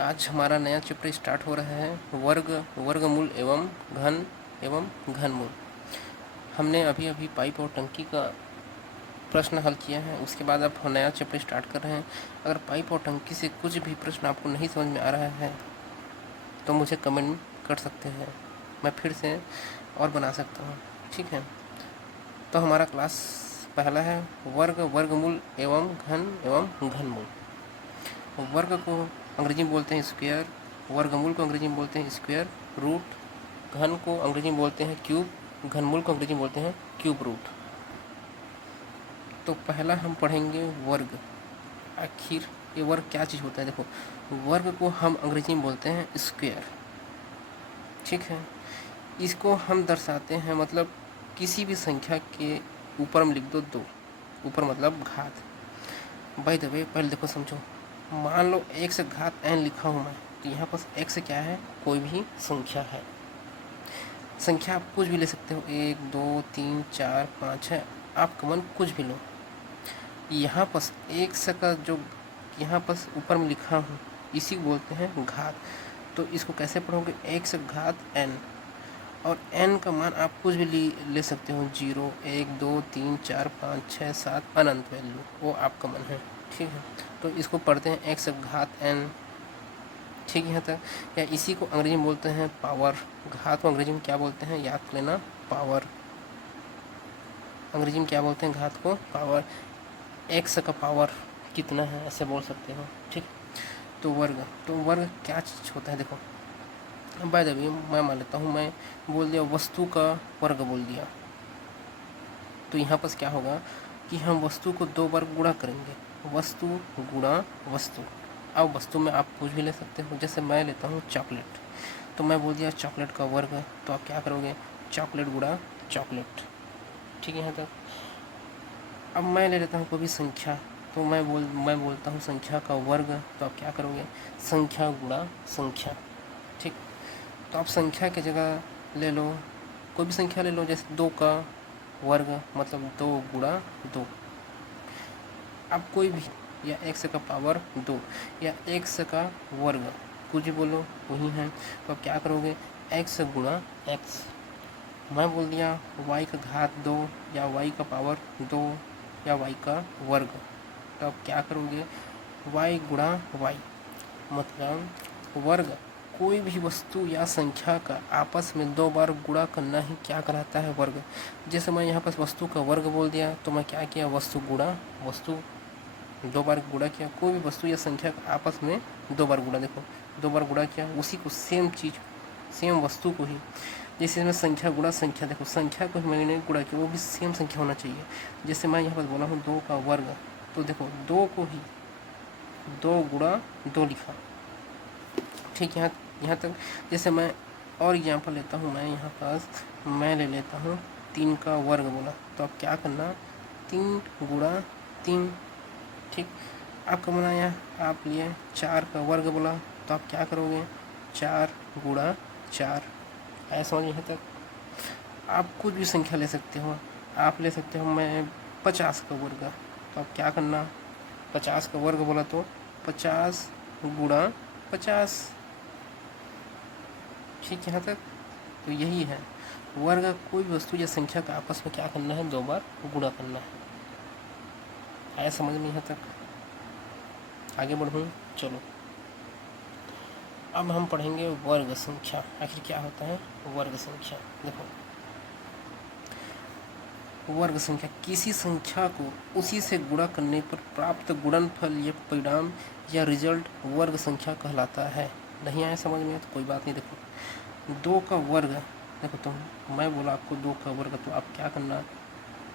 आज हमारा नया चैप्टर स्टार्ट हो रहा है वर्ग, वर्गमूल एवं घनमूल। हमने अभी अभी पाइप और टंकी का प्रश्न हल किया है, उसके बाद अब हम नया चैप्टर स्टार्ट कर रहे हैं। अगर पाइप और टंकी से कुछ भी प्रश्न आपको नहीं समझ में आ रहा है तो मुझे कमेंट कर सकते हैं, मैं फिर से और बना सकता हूँ। ठीक है, तो हमारा क्लास पहला है वर्ग, वर्गमूल एवं घनमूल। वर्ग को अंग्रेजी में बोलते हैं स्क्वायर, वर्गमूल को अंग्रेजी में बोलते हैं स्क्वायर रूट, घन को अंग्रेजी में बोलते हैं क्यूब, घनमूल को अंग्रेजी में बोलते हैं क्यूब रूट। तो पहला हम पढ़ेंगे वर्ग। आखिर ये वर्ग क्या चीज़ होता है? देखो, वर्ग को हम अंग्रेजी में बोलते हैं स्क्वायर। ठीक है, इसको हम दर्शाते हैं मतलब किसी भी संख्या के ऊपर में लिख दो दो, ऊपर मतलब घात। बाय द वे पहले देखो समझो, मान लो एक से घात n लिखा हूँ मैं, तो यहाँ पर x से क्या है? कोई भी संख्या है। संख्या आप कुछ भी ले सकते हो, 1 2 3 4 5 है, आप कमन कुछ भी लो। यहाँ पर एक से का जो यहाँ पर ऊपर में लिखा हूँ इसी को बोलते हैं घात। तो इसको कैसे पढ़ोगे? 1 से घात n, और n का मान आप कुछ भी ले सकते हो, 0 1 2 3 4 5 6 7 अनंत वैल्यू, वो आपका मन है। ठीक है, तो इसको पढ़ते हैं 1 से घात n। ठीक है, यहाँ तक। या इसी को अंग्रेजी में बोलते हैं पावर। घात को अंग्रेजी में क्या बोलते हैं? याद कर लेना, पावर। अंग्रेजी में क्या बोलते हैं घात को? पावर। x का पावर कितना है ऐसे बोल सकते हो। ठीक, तो वर्ग क्या चीज़ होता है? देखो, बाय द वे मैं मान लेता हूँ, मैं बोल दिया वस्तु का वर्ग बोल दिया, तो यहाँ पर क्या होगा कि हम वस्तु को दो बार गुणा करेंगे, वस्तु गुणा वस्तु। अब वस्तु में आप कुछ भी ले सकते हो, जैसे मैं लेता हूँ चॉकलेट, तो मैं बोल दिया चॉकलेट का वर्ग, तो आप क्या करोगे? चॉकलेट गुणा चॉकलेट। ठीक है, यहाँ तक। अब मैं ले लेता हूँ कोई भी संख्या, तो मैं बोलता हूँ संख्या का वर्ग, तो आप क्या करोगे? संख्या गुणा संख्या। ठीक, तो आप संख्या की जगह ले लो, कोई भी संख्या ले लो, जैसे 2 का वर्ग मतलब 2 गुणा 2। अब कोई भी, या x का पावर 2 या x का वर्ग, कुछ भी बोलो वही है। तो आप क्या करोगे? x गुणा x। मैं बोल दिया y का घात 2 या y का पावर 2 या y का वर्ग, तो आप क्या करोगे? y गुणा y, मतलब वर्ग कोई भी वस्तु या संख्या का आपस में 2 बार गुणा करना ही क्या कहलाता है? वर्ग। जैसे मैं यहाँ पर वस्तु का वर्ग बोल दिया, तो मैं क्या किया? वस्तु गुणा वस्तु, 2 बार गुणा किया। कोई भी वस्तु या संख्या का आपस में 2 बार गुणा, देखो 2 बार गुणा किया, उसी को सेम चीज़, सेम वस्तु को ही। जैसे इसमें संख्या गुणा संख्या, देखो संख्या को मैंने गुणा किया, वो भी सेम संख्या होना चाहिए। जैसे मैं यहाँ पर बोला हूँ 2 का वर्ग, तो देखो 2 को ही 2 गुणा 2 लिखा। ठीक, यहाँ तक। जैसे मैं और एग्जाम्पल लेता हूँ, मैं यहाँ पास मैं ले लेता हूँ 3 का वर्ग बोला, तो अब क्या करना? 3 गुणा 3। ठीक, आपका बनाया, आप लिए 4 का वर्ग बोला, तो आप क्या करोगे? 4 गुणा 4। ऐसा समझ यहाँ तक। आप कुछ भी संख्या ले सकते हो, आप ले सकते हो मैं 50 का वर्ग, तो आप क्या करना? 50 का वर्ग बोला तो 50 गुणा 50। ठीक, यहाँ तक। तो यही है वर्ग, कोई वस्तु या संख्या का आपस में क्या करना है? 2 बार गुणा करना है। आया समझ में यहाँ तक? आगे बढ़ूँ, चलो। अब हम पढ़ेंगे वर्ग संख्या। आखिर क्या होता है वर्ग संख्या? देखो, वर्ग संख्या किसी संख्या को उसी से गुणा करने पर प्राप्त गुणनफल या परिणाम या रिजल्ट वर्ग संख्या कहलाता है। नहीं आया समझ में तो कोई बात नहीं। देखो 2 का वर्ग, देखो तो मैं बोला आपको 2 का वर्ग, तो आप क्या करना?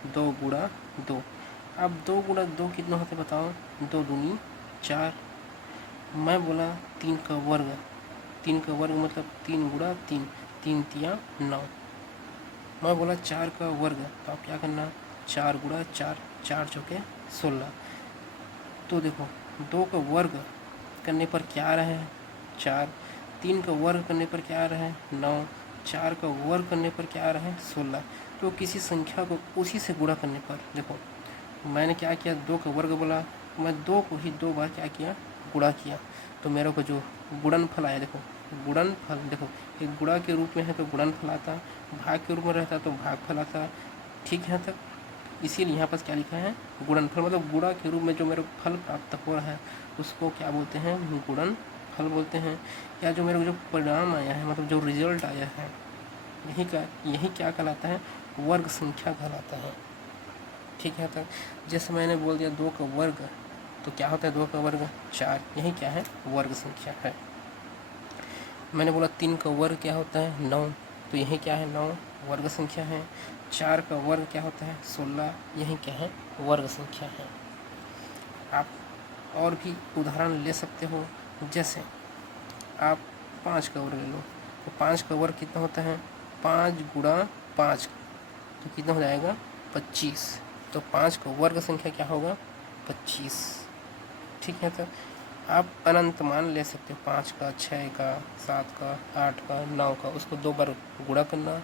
2 गुणा 2। अब 2 गुणा 2 कितना होते बताओ? 2 दूनी 4। मैं बोला 3 का वर्ग, 3 का वर्ग मतलब 3 गुणा 3, 3 तिया 9। मैं बोला 4 का वर्ग, तो आप क्या करना? 4 गुणा 4, 4 चौके 16। तो देखो 2 का वर्ग करने पर क्या आ रहा है? 4। 3 का वर्ग करने पर क्या आ रहा है? 9। 4 का वर्ग करने पर क्या आ रहा है? 16। तो किसी संख्या को उसी से गुणा करने पर, देखो मैंने क्या किया? 2 का वर्ग बोला, मैं 2 को ही 2 बार क्या किया? गुणा किया तो मेरे को जो गुणनफल आया, देखो गुणनफल, देखो एक गुणा के रूप में है तो गुणनफल आता, भाग के रूप में रहता तो भागफल आता। ठीक है तक, इसीलिए यहाँ पर क्या लिखा है गुणनफल, मतलब गुणा के रूप में जो मेरे को फल प्राप्त हो रहा है उसको क्या बोलते हैं, गुणनफल बोलते हैं। या जो मेरे को जो परिणाम आया है, मतलब जो रिजल्ट आया है, यही क्या कहलाता है, वर्ग संख्या कहलाता है। ठीक है तक, जैसे मैंने बोल दिया 2 का वर्ग, तो क्या होता है 2 का वर्ग 4, यही क्या है वर्ग संख्या है। मैंने बोला 3 का वर्ग क्या होता है 9, तो यही क्या है 9 वर्ग संख्या है। 4 का वर्ग क्या होता है 16, यही क्या है वर्ग संख्या है। आप और भी उदाहरण ले सकते हो, जैसे आप 5 का वर्ग ले लो, तो 5 का वर्ग कितना होता है 5 गुणा 5, तो कितना हो जाएगा 25, तो 5 का वर्ग संख्या क्या होगा 25। ठीक है, तो आप अनंत मान ले सकते हो, 5 का 6 का 7 का 8 का 9 का, उसको 2 बार गुणा करना।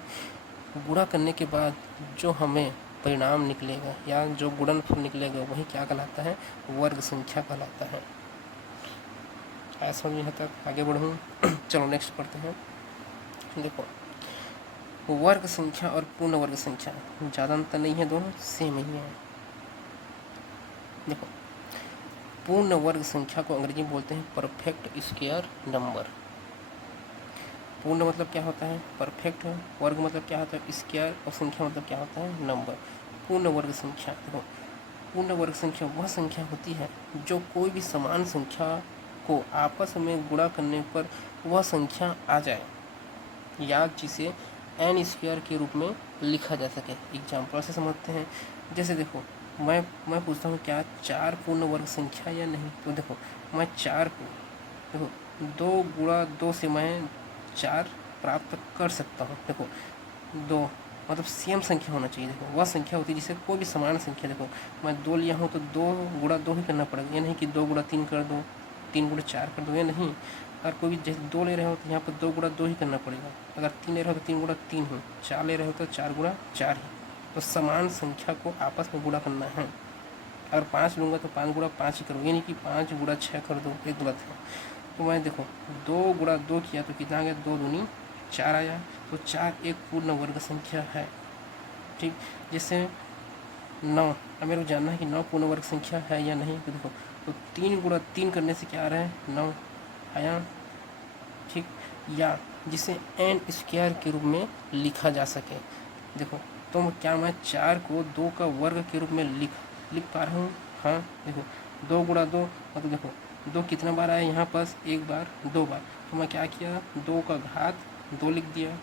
गुणा करने के बाद जो हमें परिणाम निकलेगा या जो गुणनफल निकलेगा वही क्या कहलाता है वर्ग संख्या कहलाता है। ऐसा समझ में तक, आगे बढ़ूँ चलो नेक्स्ट पढ़ते हैं। देखो वर्ग संख्या और पूर्ण वर्ग संख्या ज़्यादा अंतर नहीं है, दोनों सेम ही है। देखो पूर्ण वर्ग संख्या को अंग्रेजी में बोलते हैं परफेक्ट स्क्वायर नंबर। पूर्ण मतलब क्या होता है परफेक्ट, वर्ग मतलब क्या होता है स्क्वायर, और संख्या मतलब क्या होता है नंबर। पूर्ण वर्ग संख्या, देखो पूर्ण वर्ग संख्या वह संख्या होती है जो कोई भी समान संख्या को आपस में गुणा करने पर वह संख्या आ जाए, या जिसे n स्क्वायर के रूप में लिखा जा सके। एग्जाम्पल से समझते हैं, जैसे देखो मैं पूछता हूँ क्या 4 पूर्ण वर्ग संख्या या नहीं, तो देखो मैं 4 को, देखो 2 गुणा 2 से मैं 4 प्राप्त कर सकता हूँ। देखो 2 मतलब सेम संख्या होना चाहिए। देखो वह संख्या होती है जिसे कोई भी समान संख्या, देखो मैं 2 लिया हूँ तो 2 गुणा 2 ही करना पड़ेगा, ये नहीं कि 2 गुणा 3 कर दो, 3 गुणा 4 कर दो, ये नहीं। अगर कोई भी जैसे 2 ले रहे हो तो यहाँ पर 2 गुणा 2 ही करना पड़ेगा, अगर 3 ले रहे हो तो 3 गुणा 3 ही, 4 ले रहे हो तो 4 गुणा 4 ही। तो समान संख्या को आपस में गुणा करना है। अगर 5 लूँगा तो 5 गुणा 5 ही करूँ, ये नहीं कि 5 गुणा 6 कर दो, ये गलत है। तो मैं देखो 2 गुणा 2 किया तो कितना आ गया 2 दूनी 4 आया, तो 4 एक पूर्ण वर्ग संख्या है। ठीक, जैसे 9, अब मेरे को जानना है कि 9 पूर्ण वर्ग संख्या है या नहीं, तो देखो तो 3 गुणा 3 करने से क्या आ रहा है 9 आया। ठीक, या जिसे n स्क्वायर के रूप में लिखा जा सके, देखो तो क्या मैं 4 को 2 का वर्ग के रूप में लिख पा रहा हूँ, हाँ। देखो 2 गुणा 2 मतलब देखो 2 कितना बार आया यहाँ पास, एक बार 2 बार, तो मैं क्या किया 2 का घात 2 लिख दिया।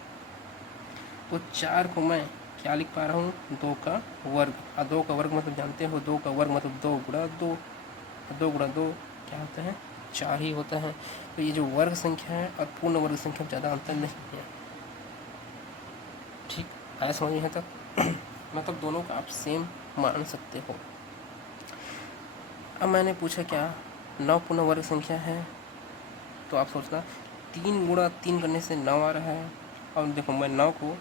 तो 4 को मैं क्या लिख पा रहा हूँ 2 का वर्ग, और 2 का वर्ग मतलब जानते हो 2 का वर्ग मतलब 2 गुणा 2, 2 गुणा 2 क्या होता है 4 ही होता है। तो ये जो वर्ग संख्या है और पूर्ण वर्ग संख्या में ज़्यादा अंतर नहीं है। ठीक, आया समझ में तक मतलब दोनों का आप सेम मान सकते हो। अब मैंने पूछा क्या 9 पूर्ण वर्ग संख्या है, तो आप सोचना 3 गुणा 3 करने से 9 आ रहा है, और देखो मैं 9 को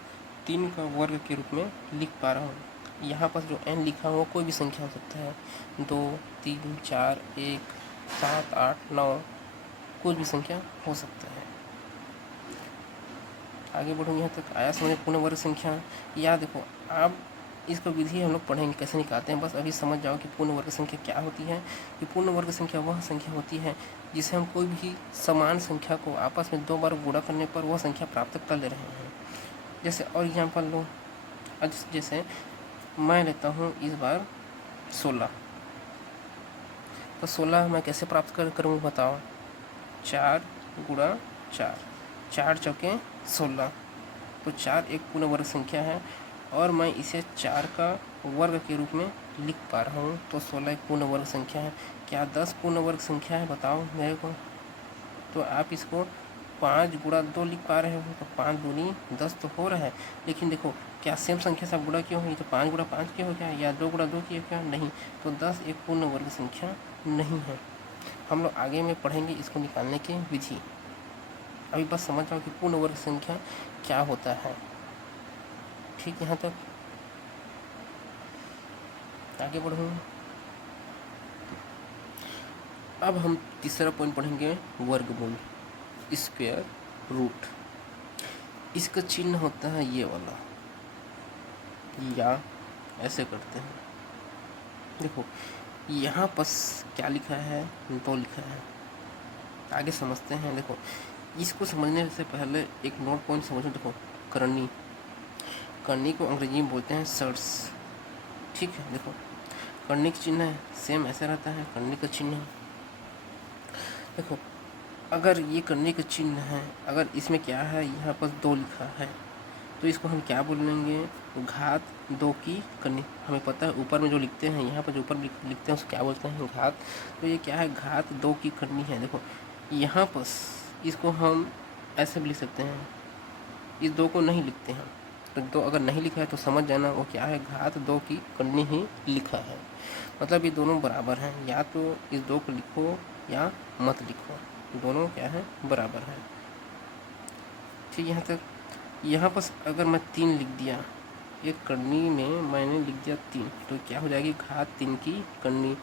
3 का वर्ग के रूप में लिख पा रहा हूँ। यहाँ पर जो n लिखा हुआ कोई भी संख्या हो सकता है, 2 3 4 1 7 8 9, कोई भी संख्या हो सकता है। आगे बढ़ूँ, यहाँ तक आया समझ पूर्ण वर्ग संख्या। या देखो आप इसका विधि हम लोग पढ़ेंगे कैसे निकालते हैं, बस अभी समझ जाओ कि पूर्ण वर्ग संख्या क्या होती है। कि पूर्ण वर्ग संख्या वह संख्या होती है जिसे हम कोई भी समान संख्या को आपस में 2 बार गुणा करने पर वह संख्या प्राप्त कर ले रहे हैं। जैसे और एग्जाम्पल लो, जैसे मैं लेता हूँ इस बार 16, तो 16 मैं कैसे प्राप्त करूँ बताओ, 4 गुणा 4, 4 चौके 16, तो 4 एक पूर्ण वर्ग संख्या है और मैं इसे 4 का वर्ग के रूप में लिख पा रहा हूँ, तो 16 एक पूर्ण वर्ग संख्या है। क्या 10 पूर्ण वर्ग संख्या है बताओ मेरे को, तो आप इसको 5 गुणा 2 लिख पा रहे हो, तो 5 दूनी 10 तो हो रहा है, लेकिन देखो क्या सेम संख्या से आप गुणा क्यों हुई, तो 5 गुणा 5 की हो क्या, या 2 गुणा 2 की हो क्या, नहीं। तो 10 एक पूर्ण वर्ग संख्या नहीं है। हम लोग आगे में पढ़ेंगे इसको निकालने की विधि, अभी बस समझ जाओ कि पूर्ण वर्ग संख्या क्या होता है। ठीक, यहाँ तक आगे बढ़ूँ। अब हम तीसरा पॉइंट पढ़ेंगे, वर्गमूल, स्क्वायर रूट। इसका चिन्ह होता है ये वाला, या ऐसे करते हैं। देखो यहाँ पर क्या लिखा है, 2 लिखा है। आगे समझते हैं। देखो इसको समझने से पहले एक नोट पॉइंट समझो। देखो करनी, करनी को अंग्रेजी में बोलते हैं सर्स, ठीक है। देखो करनी का चिन्ह है, सेम ऐसा रहता है करनी का चिन्ह। देखो अगर ये करनी का चिन्ह है, अगर इसमें क्या है, यहाँ पर 2 लिखा है, तो इसको हम क्या बोलेंगे, घात 2 की करनी। हमें पता है ऊपर में जो लिखते हैं, यहाँ पर जो ऊपर लिखते हैं उसको क्या बोलते हैं, घात। तो ये क्या है, घात 2 की करनी है। देखो यहाँ पर इसको हम ऐसे भी लिख सकते हैं, इस 2 को नहीं लिखते हैं। तो 2 अगर नहीं लिखा है तो समझ जाना वो क्या है, घात 2 की करनी ही लिखा है। मतलब ये दोनों बराबर हैं, या तो इस 2 को लिखो या मत लिखो, दोनों क्या है, बराबर है। ठीक, यहाँ तक। यहाँ पर अगर मैं 3 लिख दिया, एक करनी में मैंने लिख दिया 3, तो क्या हो जाएगी, घात 3 की करनी।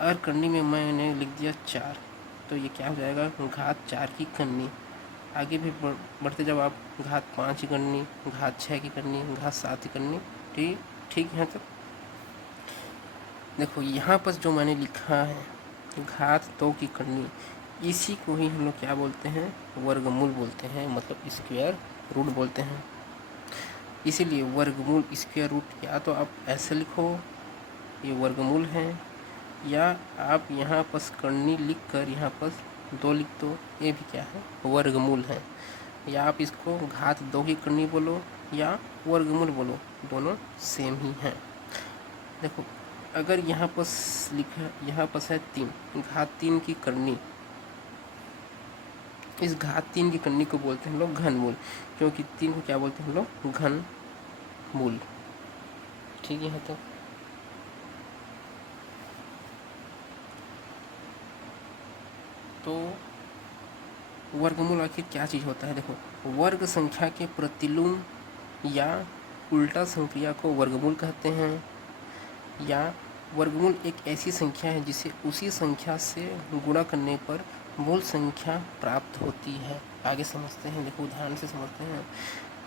अगर करनी में मैंने लिख दिया 4, तो ये क्या हो जाएगा, घात 4 की करनी। आगे भी बढ़ते जब आप घात 5 की करनी, घात 6 की करनी, घात 7 की करनी। ठीक ठीक, यहाँ तक। देखो यहाँ पर जो मैंने लिखा है घात 2 की करनी, इसी को ही हम लोग क्या बोलते हैं, वर्गमूल बोलते हैं, मतलब स्क्वायर रूट बोलते हैं। इसीलिए वर्गमूल स्क्वायर रूट या तो आप ऐसे लिखो, ये वर्गमूल है, या आप यहाँ पर करनी लिख कर यहाँ पर 2 लिख दो, ये भी क्या है, वर्गमूल है। या आप इसको घात 2 की करनी बोलो या वर्गमूल बोलो, दोनों सेम ही हैं। देखो अगर यहाँ पर लिखा, यहाँ पर है 3, घात 3 की करनी, इस घात 3 की करनी को बोलते हैं हम लोग घनमूल, क्योंकि 3 को क्या बोलते हैं हम लोग, घन मूल। ठीक है, तो वर्गमूल आखिर क्या चीज़ होता है। देखो वर्ग संख्या के प्रतिलोम या उल्टा संक्रिया को वर्गमूल कहते हैं, या वर्गमूल एक ऐसी संख्या है जिसे उसी संख्या से गुणा करने पर मूल संख्या प्राप्त होती है। आगे समझते हैं, देखो उदाहरण से समझते हैं।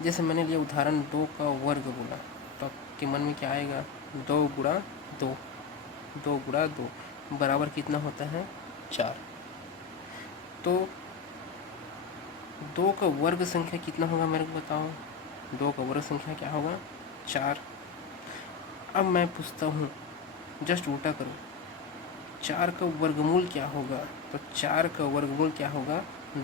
जैसे मैंने लिया उदाहरण 2 का वर्ग बोला, तो आपके मन में क्या आएगा, 2 गुणा 2, 2 गुणा 2 बराबर कितना होता है, 4। तो 2 का वर्ग संख्या कितना होगा मेरे को बताओ, 2 का वर्ग संख्या क्या होगा, 4। अब मैं पूछता हूँ, जस्ट उल्टा करो, 4 का वर्गमूल क्या होगा, तो 4 का वर्गमूल क्या होगा,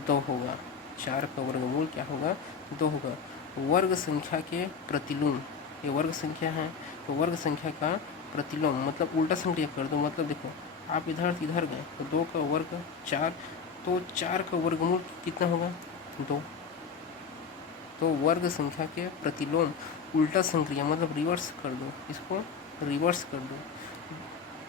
2 होगा। 4 का वर्गमूल क्या होगा, 2 होगा। वर्ग संख्या के प्रतिलोम, ये वर्ग संख्या है, तो वर्ग संख्या का प्रतिलोम मतलब उल्टा संक्रिया कर दो। मतलब देखो आप इधर से इधर गए, तो 2 का वर्ग 4, तो 4 का वर्गमूल कितना होगा, 2। तो वर्ग संख्या के प्रतिलोम उल्टा संक्रिया मतलब रिवर्स कर दो, इसको रिवर्स कर दो,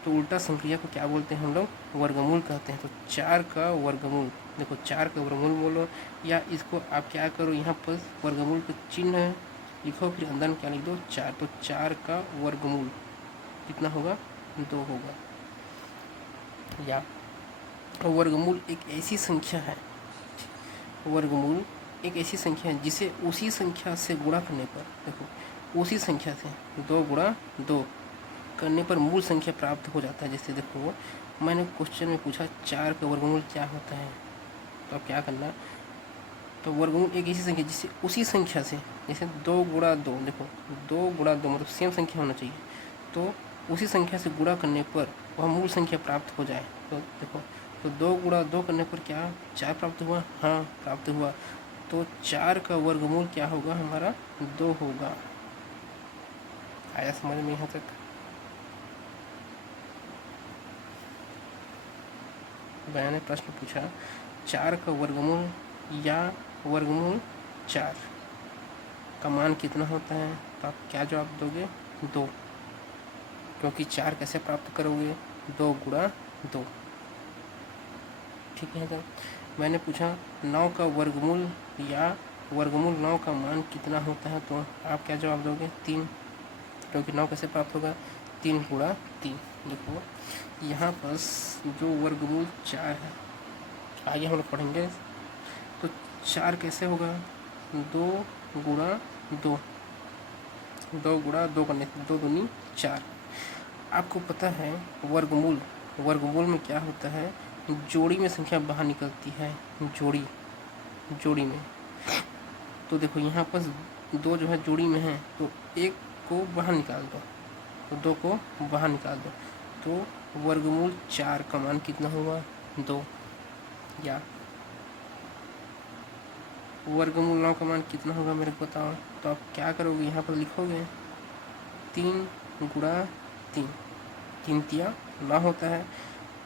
तो उल्टा संक्रिया को क्या बोलते हैं हम लोग, वर्गमूल कहते हैं। तो 4 का वर्गमूल, देखो 4 का वर्गमूल बोलो, या इसको आप क्या करो, यहाँ पर वर्गमूल का चिन्ह लिखो, फिर अंदर में क्या लिख दो, 4। तो 4 का वर्गमूल कितना होगा, 2 होगा। या वर्गमूल एक ऐसी संख्या है, वर्गमूल एक ऐसी संख्या है जिसे उसी संख्या से गुणा करने पर, देखो उसी संख्या से 2 गुणा 2 करने पर मूल संख्या प्राप्त हो जाता है। जैसे देखो मैंने क्वेश्चन में पूछा 4 का वर्गमूल क्या होता है, तो अब क्या करना, तो वर्गमूल एक ऐसी संख्या जिससे उसी संख्या से, जैसे 2 गुणा 2, देखो 2 गुणा 2 मतलब सेम संख्या होना चाहिए, तो उसी संख्या से गुणा करने पर वह मूल संख्या प्राप्त हो जाए। तो देखो, तो 2 गुणा 2 करने पर क्या 4 प्राप्त हुआ, हाँ प्राप्त हुआ। तो 4 का वर्गमूल क्या होगा हमारा, 2 होगा। आया समझ में यहाँ तक। मैंने प्रश्न पूछा 4 का वर्गमूल या वर्गमूल 4 का मान कितना होता है, तो आप क्या जवाब दोगे, 2, क्योंकि 4 कैसे प्राप्त करोगे, 2 गुणा 2। ठीक है। तो मैंने पूछा 9 का वर्गमूल या वर्गमूल 9 का मान कितना होता है, तो आप क्या जवाब दोगे, 3, क्योंकि 9 कैसे प्राप्त होगा, 3 गुणा 3। देखो यहाँ पर जो वर्गमूल 4 है, आगे हम लोग पढ़ेंगे। तो 4 कैसे होगा, 2 गुणा 2, 2 गुणा 2 करने से 2 दूनी 4। आपको पता है वर्गमूल, वर्गमूल में क्या होता है, जोड़ी में संख्या बाहर निकलती है, जोड़ी में। तो देखो यहाँ पर 2 जो है जोड़ी में है, तो 1 को बाहर निकाल दो, तो 2 को बाहर निकाल दो, तो वर्गमूल 4 का मान कितना हुआ, 2। या वर्गमूल 9 का मान कितना होगा मेरे को बताओ। तो आप क्या करोगे, यहाँ पर लिखोगे 3 गुणा 3, 3 तिया 9 होता है।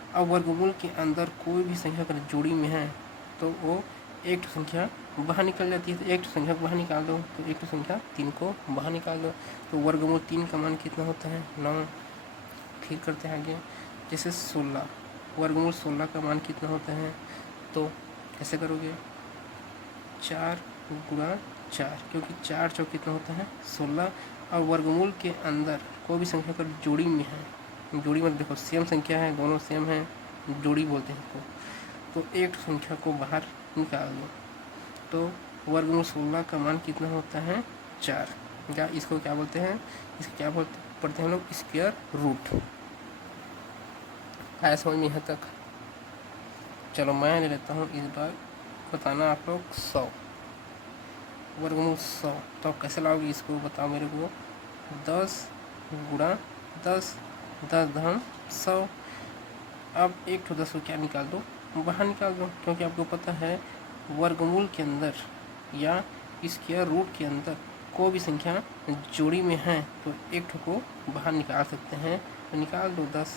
अब वर्गमूल के अंदर कोई भी संख्या अगर जोड़ी में है तो वो एक संख्या बाहर निकल जाती है, तो एक संख्या को बाहर निकाल दो, तो एक संख्या 3 को बाहर निकाल दो, तो वर्गमूल 3 का मान कितना होता है, 9। फिर करते हैं आगे, जैसे 16, वर्गमूल 16 का मान कितना होता है, तो कैसे करोगे, 4 गुणा 4, क्योंकि 4 चौक कितना होता है, 16। और वर्गमूल के अंदर कोई भी संख्या अगर जोड़ी में है, जोड़ी में देखो सेम संख्या है, दोनों सेम है, जोड़ी बोलते हैं इसको, तो एक संख्या को बाहर निकाल दो, तो वर्गमूल 16 का मान कितना होता है, 4। या इसको क्या बोलते हैं, इसको क्या पढ़ते हैं हम लोग, स्क्वायर रूट। आया समझ में यहाँ तक। चलो मैं ले लेता हूँ इस बार, बताना आप लोग 100, वर्गमूल 100। तो आप कैसे लाओगे इसको, बताओ मेरे को। 10 गुणा 10, 10 धन 100। अब एक ठो 10 को क्या निकाल दो, बाहर निकाल दो, क्योंकि आपको पता है वर्गमूल के अंदर या स्क्वायर रूट के अंदर कोई भी संख्या जोड़ी में है तो एक ठो को बाहर निकाल सकते हैं, तो निकाल दो 10,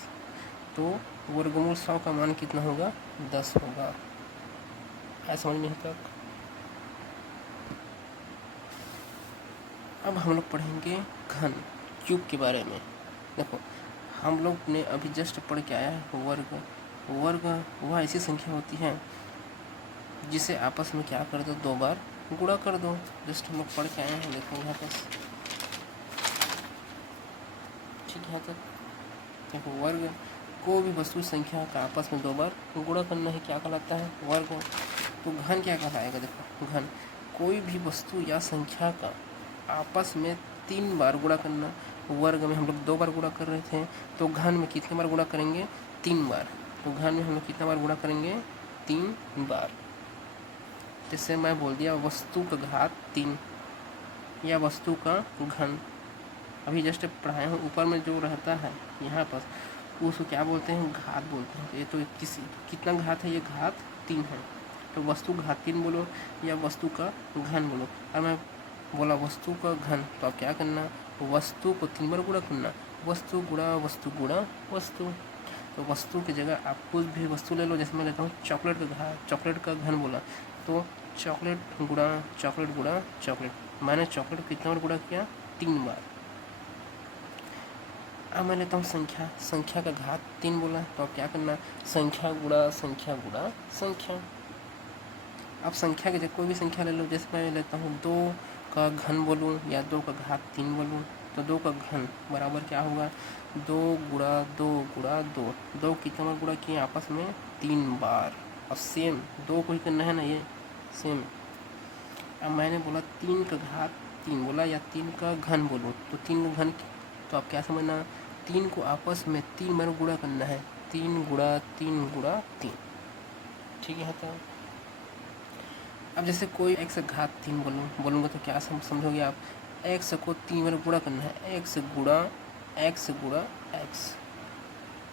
तो वर्गमूल 100 का मान कितना होगा, 10 होगा। ऐसा समझ में तक। अब हम लोग पढ़ेंगे घन, क्यूब के बारे में। देखो हम लोग ने अभी जस्ट पढ़ के आया है वर्ग। वर्ग वह ऐसी संख्या होती है जिसे आपस में क्या कर दो, 2 बार गुणा कर दो। जस्ट हम लोग पढ़ के आए हैं, देखो यहाँ पर ठीक है। तो देखो वर्ग कोई भी वस्तु संख्या का आपस में 2 बार गुणा करना है, क्या कहलाता है, वर्ग। तो घन क्या कहलाएगा, देखो घन कोई भी वस्तु या संख्या का आपस में 3 बार गुणा करना। वर्ग में हम लोग 2 बार गुणा कर रहे थे, तो घन में कितने बार गुणा करेंगे, 3 बार। तो घन में हम लोग कितना बार गुणा करेंगे, 3 बार। जैसे मैं बोल दिया वस्तु का घात 3 या वस्तु का घन, अभी जस्ट पढ़ाए हूँ। ऊपर में जो रहता है यहाँ पर उसको क्या बोलते हैं, घात बोलते हैं। ये तो कितना घात है, ये घात 3 है, तो वस्तु घात 3 बोलो या वस्तु का घन बोलो। और मैं बोला वस्तु का घन, तो आप क्या करना, वस्तु को 3 बार गुणा करना, वस्तु गुणा वस्तु गुणा वस्तु। तो वस्तु की जगह आप कुछ भी वस्तु ले लो, जैसे मैं लेता हूँ चॉकलेट का घात, चॉकलेट का घन बोला, तो चॉकलेट गुणा चॉकलेट गुणा चॉकलेट। मैंने चॉकलेट कितना बार गुणा किया, 3 बार। अब मैं लेता हूँ संख्या, संख्या का घात 3 बोला, तो अब क्या करना, संख्या गुणा संख्या गुणा संख्या। अब संख्या की जगह कोई भी संख्या ले लो, जैसे मैं लेता हूँ 2 का घन बोलूँ या 2 का घात 3 बोलूँ, तो 2 का घन बराबर क्या होगा, 2 गुणा 2 गुणा 2। 2 कितना बार गुणा किए आपस में, 3 बार। अब सेम 2 को ही करना है ना, ये सेम। अब मैंने बोला 3 का घात 3 बोला या 3 का घन बोलूँ, तो 3 का घन, तो आप क्या समझना, 3 को आपस में 3 बार गुणा करना है, 3 गुणा 3 गुणा 3। ठीक है। तो अब जैसे कोई x घात 3 बोलूँगा तो क्या समझोगे आप, x को 3 बार गुणा करना है, x गुणा x गुणा x।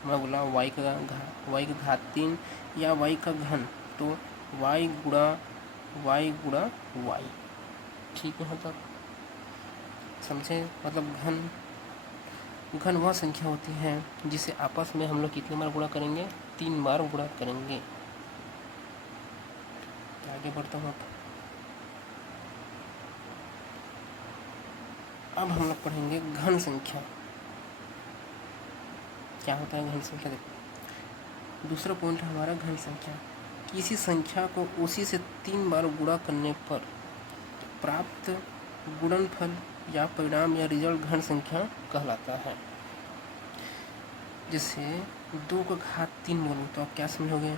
मैं बोला y का घात 3 या y का घन, तो y गुणा y। ठीक है। तब समझे, मतलब घन वह संख्या होती है जिसे आपस में हम लोग कितने बार गुणा करेंगे, 3 बार गुणा करेंगे। आगे बढ़ता हूँ। अब हम लोग पढ़ेंगे घन संख्या। क्या होता है घन संख्या, देखो दूसरा पॉइंट है हमारा घन संख्या। किसी संख्या को उसी से 3 बार गुणा करने पर प्राप्त गुणनफल या परिणाम या रिजल्ट घन संख्या कहलाता है। जैसे 2 का घात 3 बोलूँ तो आप क्या समझोगे,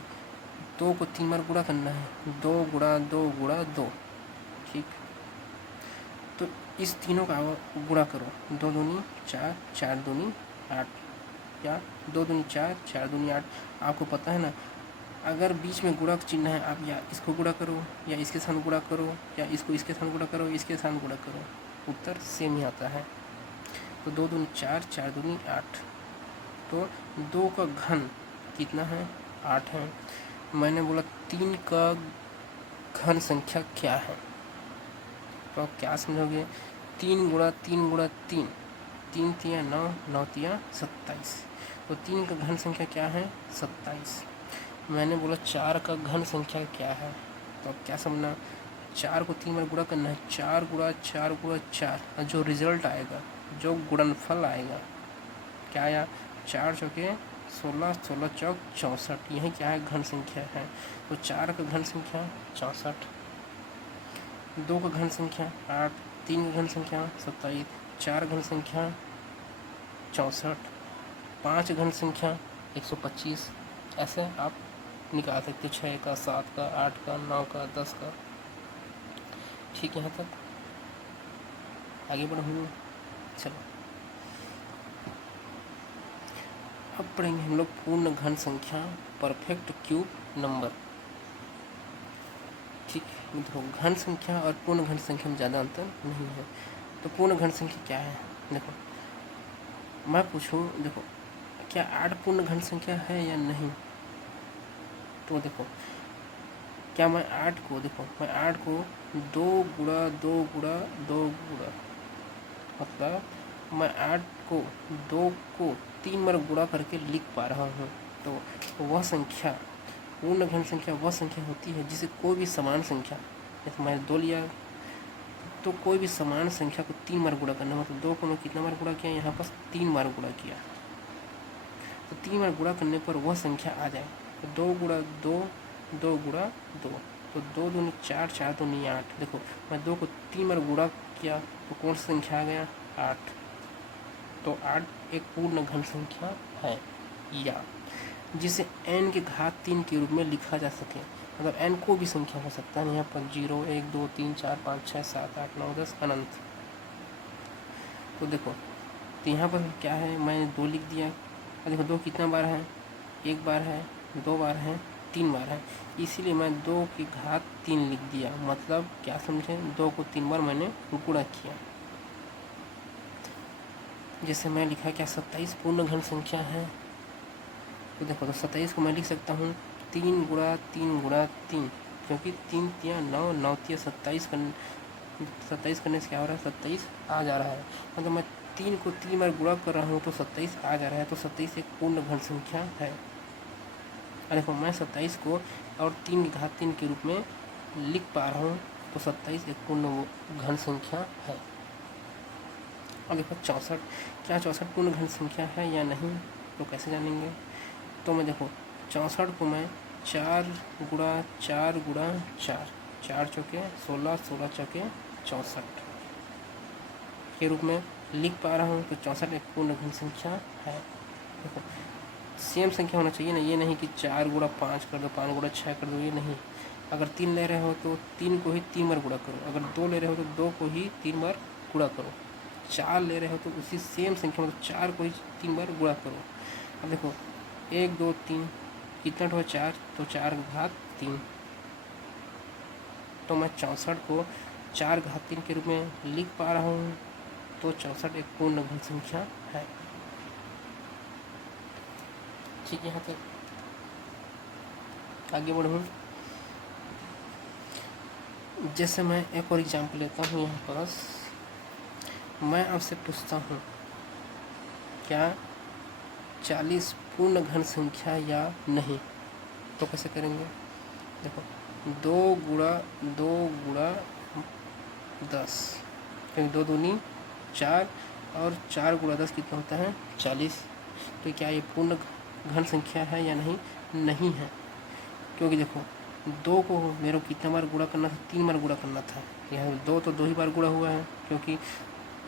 2 को 3 बार गुणा करना है, 2 गुणा 2 गुणा 2, ठीक। तो इस तीनों का गुणा करो, 2 दूनी 4, 4 दूनी 8, या 2 दूनी 4, 4 दूनी 8। आपको पता है ना, अगर बीच में गुणा चिन्ह है, आप या इसको गुणा करो या इसके साथ गुणा करो या इसको इसके साथ गुणा करो, इसके साथ गुणा करो, उत्तर सेम ही आता है। तो 2 दूनी 4, 4 दूनी 8। तो 2 का घन कितना है, 8 है। मैंने बोला 3 का घन संख्या क्या है, तो आप क्या समझोगे, 3 गुणा 3 गुणा 3, 3 तिया 9, 9 तिया 27। तो 3 का घन संख्या क्या है, 27। मैंने बोला 4 का घन संख्या क्या है, तो अब क्या समझना, 4 को 3 बार गुणा करना है, 4 गुणा 4 गुणा 4, और जो रिजल्ट आएगा, जो गुणनफल आएगा, क्या आया, 4 चौके 16, 16 चौक 64, यही क्या है, घन संख्या है। तो 4 का घन संख्या 64, 2 का घन संख्या 8, 3 का घन संख्या 27, 4 घन संख्या 64, 5 घन संख्या 125। ऐसे आप निकाल सकते, 6 का, 7 का, 8 का, 9 का, 10 का, ठीक। यहाँ तक आगे बढ़ूँगी, चलो अब पढ़ेंगे हम लोग पूर्ण घन संख्या, परफेक्ट क्यूब नंबर, ठीक। देखो घन संख्या और पूर्ण घन संख्या में ज़्यादा अंतर नहीं है। तो पूर्ण घन संख्या क्या है, देखो मैं पूछूं, देखो क्या 8 पूर्ण घन संख्या है या नहीं, तो देखो क्या मैं 8 को, देखो मैं 8 को 2 गुणा 2 गुणा 2 गुणा, मतलब मैं 8 को 2 को 3 बार गुणा करके लिख पा रहा हूँ। तो वह संख्या, पूर्ण घन संख्या वह संख्या होती है जिसे कोई भी समान संख्या, जैसे मैंने 2 लिया, तो कोई भी समान संख्या को 3 बार गुणा करना, मतलब 2 को मैं कितना बार गुणा किया, यहाँ पर 3 बार गुणा किया, तो 3 बार गुणा करने पर वह संख्या आ जाए। तो 2 गुणा 2, 2 गुणा 2, तो 2 दूनी 4, 4 दूनी 8। देखो मैं 2 को 3 बार गुणा किया तो कौन सी संख्या आ गया, 8। तो 8 एक पूर्ण घन संख्या है, या जिसे n के घात 3 के रूप में लिखा जा सके, मतलब n को भी संख्या हो सकता है, यहाँ पर 0, 1, 2, 3, 4, 5, 6, 7, 8, 9, 10 अनंत। तो देखो, तो यहाँ पर क्या है, मैंने 2 लिख दिया, देखो 2 कितना बार है, 1 बार है, 2 बार है, 3 बार है, इसीलिए मैं 2 की घात 3 लिख दिया। मतलब क्या समझे, 2 को 3 बार मैंने गुणा किया। जैसे मैं लिखा क्या, 27 पूर्ण घन संख्या है, तो देखो तो 27 को मैं लिख सकता हूँ 3 गुणा 3 गुणा 3, क्योंकि 3 तिया 9, 9 तिया 27 करने से क्या हो रहा है, 27 आ जा रहा है। मतलब मैं 3 को 3 बार गुणा कर रहा हूँ तो 27 आ जा रहा है, तो 27 एक पूर्ण घन संख्या है। देखो मैं 27 को और 3 की घात 3 के रूप में लिख पा रहा हूँ, तो 27 एक पूर्ण घन संख्या है। और देखो 64, क्या 64 पूर्ण घन संख्या है या नहीं, तो कैसे जानेंगे, तो मैं देखो 64 को मैं 4 गुणा 4 गुणा 4, 4 चौके 16, 16 चौके 64 के रूप में लिख पा रहा हूँ, तो 64 एक पूर्ण घन संख्या है। देखो सेम संख्या होना चाहिए ना, ये नहीं कि 4 गुणा 5 कर दो, 5 गुणा 6 कर दो, ये नहीं। अगर 3 ले रहे हो तो 3 को ही 3 बार गुणा करो, अगर 2 ले रहे हो तो 2 को ही 3 बार गुणा करो, 4 ले रहे हो तो उसी सेम संख्या मतलब 4 को ही 3 बार गुणा करो। अब देखो 1, 2, 3 कितना हुआ, 4, तो 4 घात 3, तो मैं 64 को 4 घात 3 के रूप में लिख पा रहा हूँ, तो 64 एक पूर्ण घन संख्या है। ठीक है, यहाँ तक आगे बढ़ूँ। जैसे मैं एक और एग्जाम्पल लेता हूँ, यहाँ पर मैं आपसे पूछता हूँ क्या 40 पूर्ण घन संख्या या नहीं, तो कैसे करेंगे, देखो 2 गुणा 2 गुणा 10, क्योंकि 2 दूनी 4 और 4 गुणा 10 कितना होता है, 40। तो क्या ये पूर्ण घन संख्या है या नहीं, नहीं है, क्योंकि देखो 2 को मेरे को कितना बार गुणा करना था, 3 बार गुणा करना था, यहाँ 2 तो 2 ही बार गुणा हुआ है, क्योंकि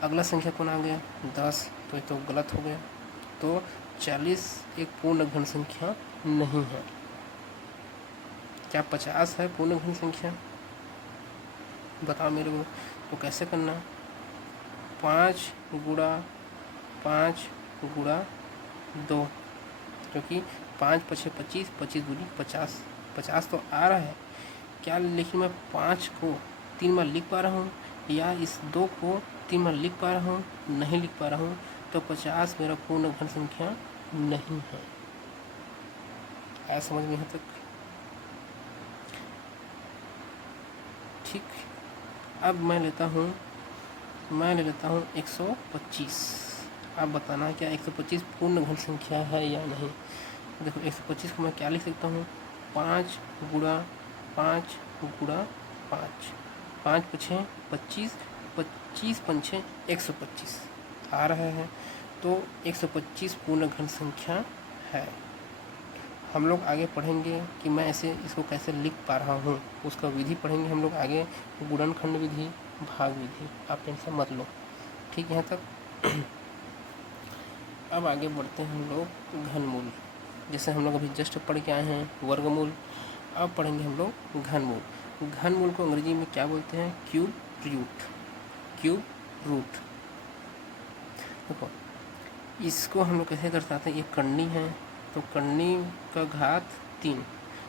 अगला संख्या कौन आ गया, 10, तो ये तो गलत हो गया। तो 40 एक पूर्ण घन संख्या नहीं है। क्या 50 है पूर्ण घन संख्या? बताओ मेरे को। तो कैसे करना? 5 गुणा 5 गुणा 2, क्योंकि 5 पछे 25, 25 दूनी 50, 50 तो आ रहा है क्या, लेकिन मैं 5 को 3 बार लिख पा रहा हूँ या इस 2 को 3 बार लिख पा रहा हूँ? नहीं लिख पा रहा हूँ। तो 50 मेरा पूर्ण घन संख्या नहीं है। आया समझ में यहाँ तक? ठीक। अब मैं ले लेता हूँ 125। अब बताना क्या 125 पूर्ण घन संख्या है या नहीं। देखो 125 को मैं क्या लिख सकता हूँ? 5 गुणा 5 गुणा 5, 5 पछे 25, 25 पंछे 125 आ रहा है। तो 125 पूर्ण घन संख्या है। हम लोग आगे पढ़ेंगे कि मैं ऐसे इसको कैसे लिख पा रहा हूँ, उसका विधि पढ़ेंगे हम लोग आगे, गुणनखंड विधि, भाग विधि। आप टेंशन मत लो। ठीक है यहाँ तक। अब आगे बढ़ते हैं हम लोग घनमूल। जैसे हम लोग अभी जस्ट पढ़ के आए हैं वर्गमूल, अब पढ़ेंगे हम लोग घनमूल। घनमूल को अंग्रेजी में क्या बोलते हैं? Cube root. Cube root. देखो इसको हम लोग कैसे दर्शाते हैं? ये कन्नी है, तो कन्नी का घात 3,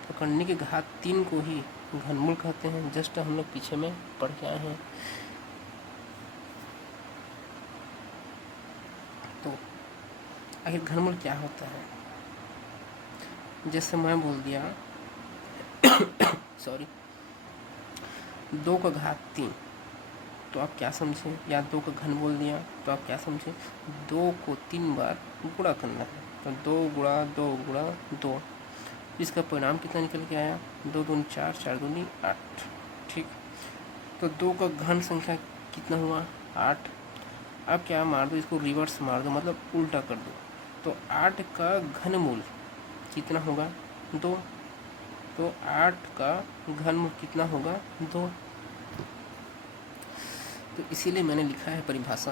तो कन्नी के घात 3 को ही घनमूल कहते हैं। जस्ट हम लोग पीछे में पढ़ के आए हैं। तो आखिर घनमूल क्या होता है? जैसे मैं बोल दिया सॉरी 2 का घात 3, तो आप क्या समझे? या 2 का घन बोल दिया तो आप क्या समझे? 2 को 3 बार गुणा करना है, तो 2 गुणा 2 गुणा 2, इसका परिणाम कितना निकल के आया? 2 दूनी 4, 4 दूनी 8। ठीक। तो 2 का घन संख्या कितना हुआ? 8। अब क्या मार दो, इसको रिवर्स मार दो, मतलब उल्टा कर दो। तो 8 का घनमूल कितना होगा? 2। तो 8 का घनमूल कितना होगा? 2। तो इसीलिए मैंने लिखा है परिभाषा,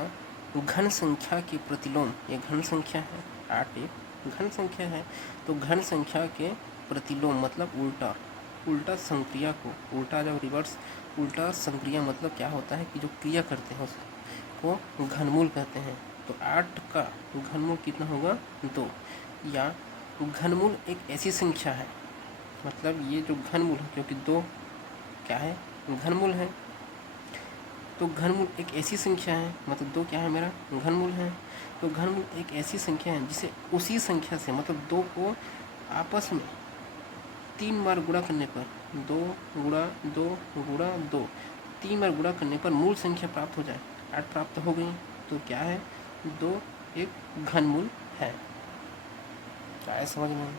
घन संख्या के प्रतिलोम। ये घन संख्या है, 8 एक घन संख्या है, तो घन संख्या के प्रतिलोम मतलब उल्टा, उल्टा संक्रिया को, उल्टा जब रिवर्स, उल्टा संक्रिया मतलब क्या होता है कि जो क्रिया करते हैं उसको घनमूल कहते हैं। तो 8 का घनमूल कितना होगा? 2। या घनमूल एक ऐसी संख्या है, मतलब ये जो घनमूल है, क्योंकि 2 क्या है? घनमूल है। तो घनमूल एक ऐसी संख्या है, मतलब 2 क्या है? मेरा घनमूल है। तो घनमूल एक ऐसी संख्या है जिसे उसी संख्या से, मतलब 2 को आपस में 3 बार गुणा करने पर, 2 गुणा 2 गुणा 2, 3 बार गुणा करने पर मूल संख्या प्राप्त हो जाए। 8 प्राप्त हो गई, तो क्या है? 2 एक घनमूल है। क्या है समझ में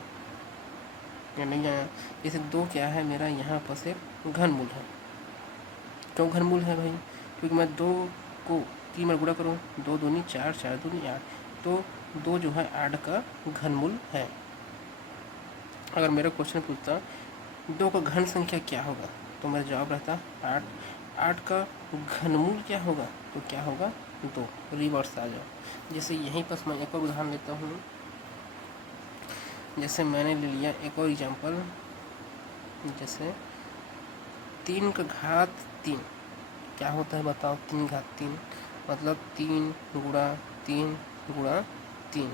या नहीं आया? जैसे 2 क्या है मेरा? यहाँ पर से घनमूल है। क्यों घनमूल है भाई? क्योंकि मैं 2 को 3 बार गुणा करूँ, 2 दूनी 4, 4 दूनी 8, तो 2 जो है 8 का घनमूल है। अगर मेरा क्वेश्चन पूछता 2 का घन संख्या क्या होगा, तो मेरा जवाब रहता 8। 8 का घनमूल क्या होगा? तो क्या होगा? 2। रिवर्स आ जाओ। जैसे यहीं पर मैं एक और उदाहरण लेता हूँ। जैसे मैंने ले लिया एक और एग्जाम्पल, जैसे 3 का घात 3 क्या होता है बताओ? 3 घात 3 मतलब 3 गुणा 3 गुणा 3,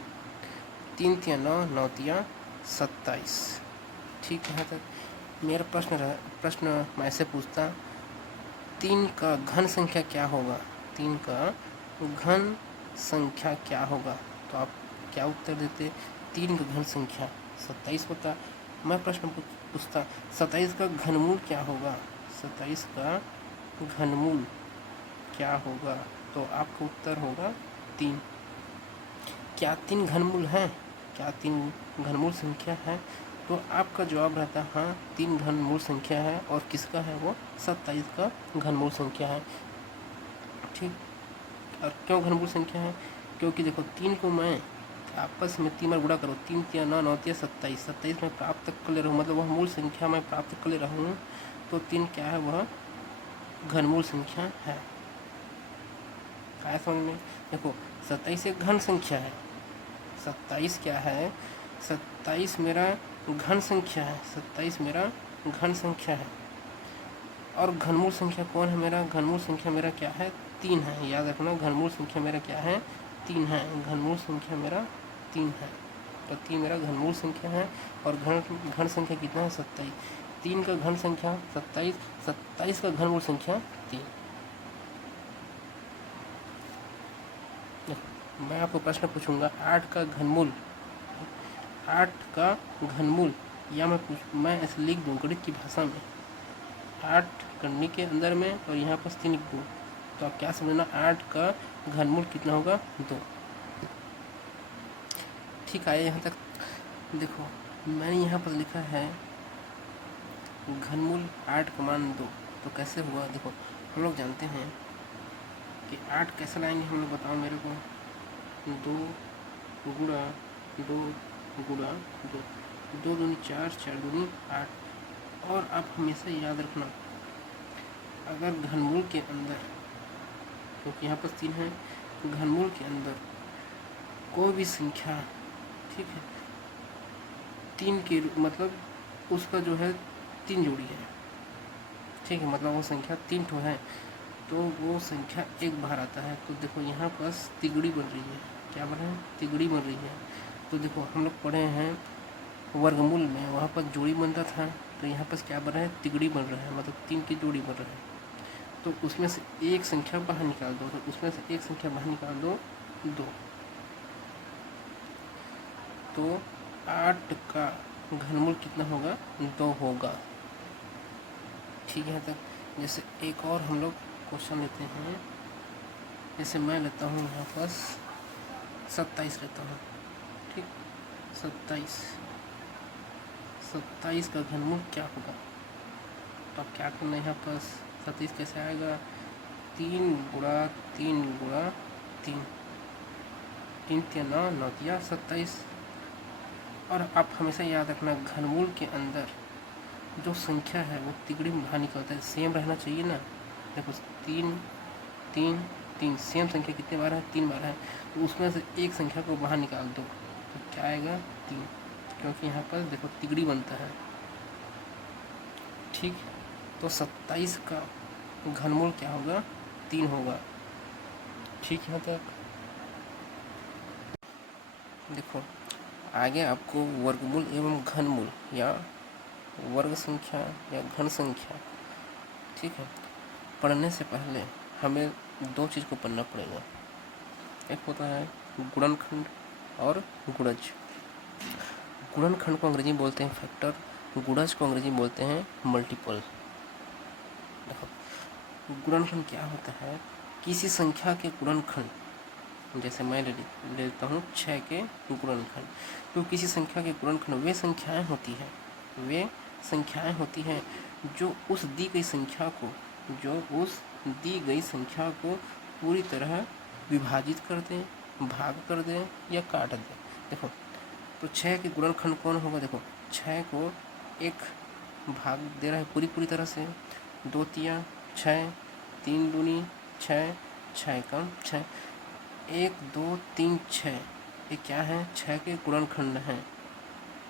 3 तिया 9, 9 तिया 27। ठीक है। तक मेरा प्रश्न मैं ऐसे पूछता, 3 का घन संख्या क्या होगा? 3 का घन संख्या क्या होगा? तो आप क्या उत्तर देते? 3 का घन संख्या 27 होता। मैं प्रश्न पूछता 27 का घनमूल क्या होगा? 27 का घनमूल क्या होगा? तो आपका उत्तर होगा 3। क्या 3 घनमूल है? क्या 3 घनमूल संख्या है? तो आपका जवाब रहता है हाँ 3 घनमूल संख्या है। और किसका है वो? 27 का घनमूल संख्या है। ठीक। और क्यों घनमूल संख्या है? क्योंकि देखो 3 को मैं आपस में 3 बार गुणा करो, 3 तिया 9, 9 तिया 27, 27 में प्राप्त कर ले रहा हूँ, मतलब वह मूल संख्या मैं प्राप्त कर ले रहा हूँ। तो 3 क्या है? वह घनमूल संख्या है। आया समझ में? देखो 27 एक घन संख्या है, 27 क्या है, 27 मेरा घन संख्या है, 27 मेरा घन संख्या है। और घनमूल संख्या कौन है मेरा, घनमूल संख्या मेरा क्या है, 3 है। याद रखना घनमूल संख्या मेरा क्या है, 3 है। घनमूल संख्या मेरा 3 है, तो 3 मेरा घनमूल संख्या है। और घन संख्या कितना है, 27। 3 का घन संख्या 27, 27 का घनमूल संख्या 3। मैं आपको प्रश्न पूछूंगा 8 का घनमूल, 8 का घनमूल, या मैं ऐसे लिख दूँ गणित की भाषा में, 8 करने के अंदर में और यहाँ पर 3 लिख दूँ, तो आप क्या समझना, 8 का घनमूल कितना होगा, 2। ठीक है, यहाँ तक देखो मैंने यहाँ पर लिखा है घनमूल 8 का मान 2, तो कैसे हुआ देखो, हम लोग जानते हैं कि 8 कैसे लाएंगे, हम लोग बताओ मेरे को, 2 गुणा 2 गुणा 2, 2 दूनी 4, 4 दूनी 8। और आप हमेशा याद रखना, अगर घनमूल के अंदर, क्योंकि यहाँ पर 3 है, घनमूल के अंदर कोई भी संख्या, ठीक है, 3 के मतलब उसका जो है 3 जोड़ी है, ठीक है, मतलब वो संख्या 3 ठो है, तो वो संख्या एक बार आता है। तो देखो यहाँ पर तिगड़ी बन रही है, क्या बन रहा है, तिगड़ी बन रही है। तो देखो हम लोग पढ़े हैं वर्गमूल में, वहाँ पर जोड़ी बनता था, तो यहाँ पर क्या बन रहा है, तिगड़ी बन रहा है, मतलब 3 की जोड़ी बन रहा है। तो उसमें से एक संख्या बाहर निकाल दो, तो उसमें से एक संख्या बाहर निकाल दो, 2। तो 8 का घनमूल कितना होगा, 2 होगा। ठीक है, तक जैसे एक और हम लोग क्वेश्चन लेते हैं, जैसे मैं लेता हूँ यहाँ पर 27 लेता हूँ, ठीक, 27 का घनमूल क्या होगा, तो अब क्या करना है, यहाँ पर 27 कैसे आएगा, 3 गुणा 3 गुणा 3, 3 तिया 9, 9 तिया 27। और आप हमेशा याद रखना घनमूल के अंदर जो संख्या है वो तिगड़ी में बाहर निकलता है, सेम रहना चाहिए ना। देखो 3 3 3 सेम संख्या कितने बार है, 3 बार है, तो उसमें से एक संख्या को बाहर निकाल दो, तो क्या आएगा, 3, क्योंकि यहाँ पर देखो तिगड़ी बनता है। ठीक, तो 27 का घनमूल क्या होगा, 3 होगा। ठीक, यहाँ तक देखो आगे आपको वर्गमूल एवं घनमूल या वर्ग संख्या या घन संख्या, ठीक है, पढ़ने से पहले हमें 2 चीज़ को पढ़ना पड़ेगा। एक होता है गुणनखंड और गुणज। गुणनखंड को अंग्रेजी में बोलते हैं फैक्टर, गुणज को अंग्रेजी में बोलते हैं मल्टीपल। देखो गुणनखंड क्या होता है, किसी संख्या के गुणनखंड, जैसे मैं ले लेता हूँ 6 के गुणनखंड, तो किसी संख्या के गुणनखंड वे संख्याएं होती हैं जो उस दी गई संख्या को पूरी तरह विभाजित कर दें, भाग कर दें या काट दें। देखो तो 6 के गुणनखंड कौन होगा, देखो 6 को एक भाग दे रहा है पूरी तरह से, 2 तिया 6, 3 दूनी 6, 6 कम 6, 1 2 3 6, ये क्या है, 6 के गुणनखंड हैं।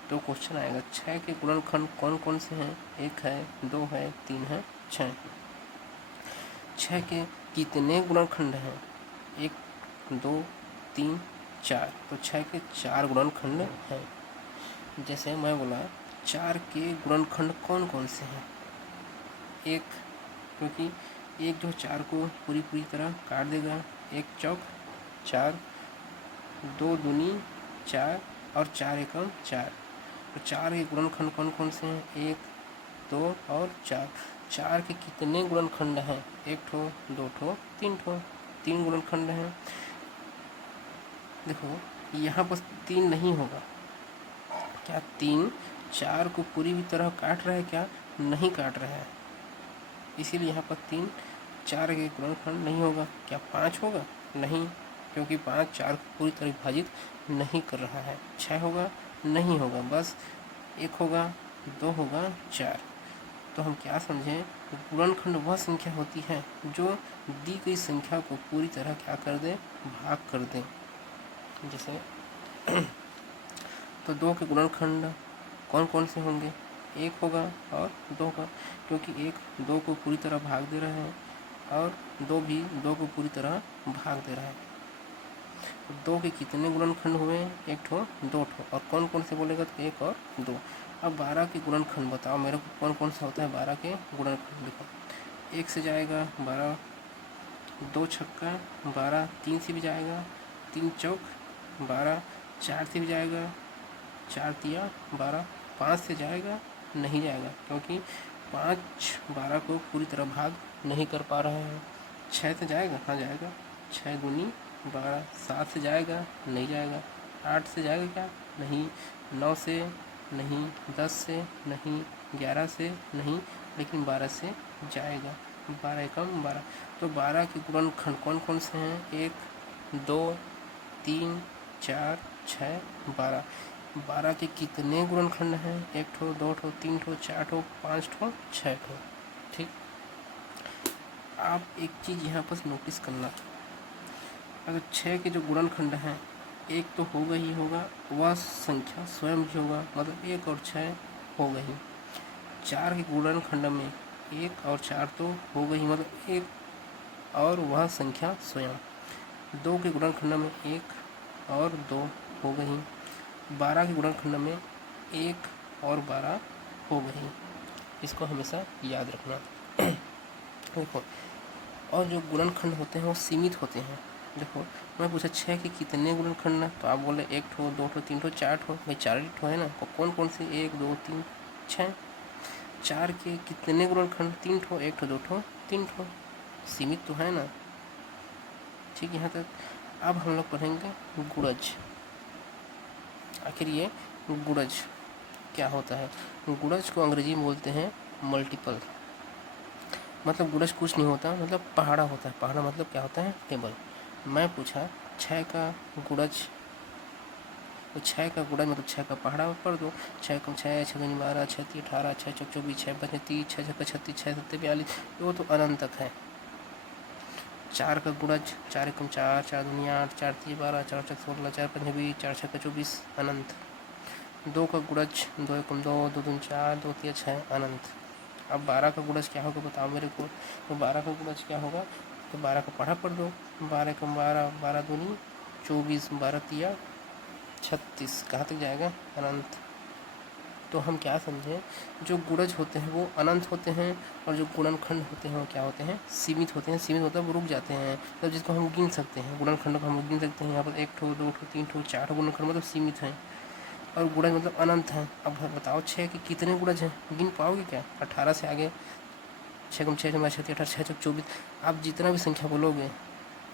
तो क्वेश्चन आएगा 6 के गुणनखंड कौन कौन से हैं, 1 है, 2 है, 3 है, 6 है। 6 के कितने गुणनखंड हैं, 1 2 3 4, तो 6 के 4 गुणनखंड हैं। जैसे मैं बोला 4 के गुणनखंड कौन कौन से हैं, 1, क्योंकि 1 जो 4 को पूरी तरह काट देगा, 1 चौक 4, 2 दूनी 4 और 4 एकम 4, तो 4 के गुणनखंड कौन कौन से हैं, 1 2 और 4। 4 के कितने गुणनखंड हैं, 1 ठो 2 ठो 3 ठो, 3 गुणनखंड हैं। देखो यहाँ पर 3 नहीं होगा, क्या 3 4 को पूरी तरह काट रहा है, क्या नहीं काट रहा है, इसीलिए यहाँ पर 3 4 के गुणनखंड नहीं होगा। क्या 5 होगा, नहीं, क्योंकि 5 4 को पूरी तरह विभाजित नहीं कर रहा है। 6 होगा, नहीं होगा, बस 1 होगा, 2 होगा, 4। तो हम क्या समझें, गुणनखंड वह संख्या होती है जो दी गई संख्या को पूरी तरह क्या कर दे, भाग कर दे। जैसे तो 2 के गुणनखंड कौन कौन से होंगे? 1 होगा और 2 का, क्योंकि 1 2 को पूरी तरह भाग दे रहा है और 2 भी 2 को पूरी तरह भाग दे रहा है। तो 2 के कितने गुणनखंड हुए? 1 ठो, 2 ठो, और कौन कौन से बोलेगा? तो 1 और 2। अब 12 के गुणनखंड बताओ मेरे को, कौन कौन सा होता है 12 के गुणनखंड? देखो, 1 से जाएगा 12, 2 छक्का 12, 3 से भी जाएगा, 3 चौक 12, 4 से भी जाएगा, 4 तिया 12, 5 से जाएगा, नहीं जाएगा, क्योंकि 5 12 को पूरी तरह भाग नहीं कर पा रहे हैं। 6 से जाएगा? हाँ जाएगा, 6 दूनी 12। 7 से जाएगा? नहीं जाएगा। 8 से जाएगा क्या? नहीं। 9 से नहीं, 10 से नहीं, 11 से नहीं, लेकिन 12 से जाएगा। 12 एकम 12। तो 12 के गुणनखंड कौन कौन से हैं? 1 2 3 4 6 12। 12 के कितने गुणनखंड हैं? 1 ठो, 2 ठो, 3 ठो, 4 ठो, 5 ठो, 6 ठो। ठीक, आप एक चीज़ यहाँ पर नोटिस करना, अगर 6 के जो गुणनखंड हैं, 1 तो होगा ही होगा, वह संख्या स्वयं भी होगा, मतलब 1 और 6 होगा ही। 4 के गुणनखंड में 1 और 4 तो होगा ही, मतलब 1 और वह संख्या स्वयं। 2 के गुणनखंड में 1 और 2 होगा ही। 12 के गुणनखंड में 1 और 12 होगा ही। इसको हमेशा याद रखना। देखो, और जो गुणनखंड होते हैं वो सीमित होते हैं। देखो, मैं पूछा 6 के कितने गुणनखंड हैं, तो आप बोले 1 ठो, 2 ठो, 3 ठो, 4 ठो। भाई 4 ही ठो है ना, तो कौन कौन से? 1 2 3 6। 4 के कितने गुणनखंड? 3 ठो, 1 ठो, 2 ठो, 3 ठो। सीमित तो है ना। ठीक, यहाँ तक। अब हम लोग पढ़ेंगे गुणज। आखिर ये गुणज क्या होता है? गुणज को अंग्रेजी में बोलते हैं मल्टीपल। मतलब गुणज कुछ नहीं होता, मतलब पहाड़ा होता है। पहाड़ा मतलब क्या होता है? टेबल। मैं पूछा 6 का गुणज, तो 6 का गुणज मतलब 6 का पहाड़ा पढ़ दो। 6 कम 6, 6 दूनी 12, 6 तीन 18, 6 चौक 24, 6 पंजे 30, 6 छक्का 36, 6 सत्ते 42, वो तो अनंत तक है। 4 का गुणज 4 एकम 4, 4 दूनी 8, 4 तीन 12, 4 चौक 16, 4 पंजे 20, 4 छक्का 24, अनंत। 2 का गुणज 2 एकम 2, 2 दूनी 4, 2 तीन 6, अनंत। अब 12 का गुणज क्या होगा बताओ मेरे को? तो 12 का गुणज क्या होगा? तो 12 का पढ़ा पढ़ दो। 12 एकम 12, 12 दूनी 24, 12 तिया 36, कहाँ तक जाएगा? अनंत। तो हम क्या समझें, जो गुणज होते हैं वो अनंत होते हैं, और जो गुणनखंड होते हैं वो क्या होते हैं? सीमित होते हैं। सीमित मतलब वो रुक जाते हैं, मतलब जिसको हम गिन सकते हैं। गुणनखंड को हम गिन सकते हैं। यहाँ पर 1 ठो, 2 ठो, 3 ठो, 4 ठो गुणनखंड मतलब सीमित हैं, और गुणज मतलब अनंत है। अब बताओ 6 के कितने गुणज हैं? गिन पाओगे क्या? 18 से आगे 6 कम 6 6 18, 6 चौक 24। आप जितना भी संख्या बोलोगे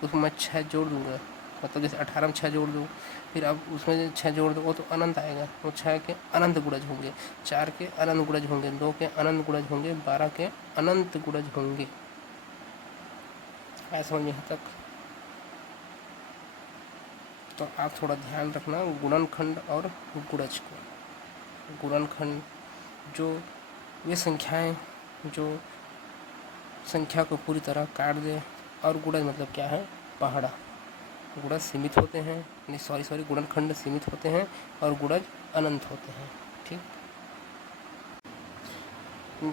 उसमें मैं 6 जोड़ दूँगा, मतलब जैसे 18 में 6 जोड़ दो, फिर अब उसमें 6 जोड़ दो, वो तो अनंत आएगा। वो 6 के अनंत गुणज होंगे, 4 के अनंत गुणज होंगे, 2 के अनंत गुणज होंगे, 12 के अनंत गुणज होंगे। आया समझ में यहाँ तक? तो आप थोड़ा ध्यान रखना गुणनखंड और गुणज को। गुणनखंड जो वे संख्याएं जो संख्या को पूरी तरह काट दे, और गुणज मतलब क्या है? पहाड़ा। गुणज सीमित होते हैं, नहीं सॉरी गुणनखंड सीमित होते हैं और गुणज अनंत होते हैं। ठीक,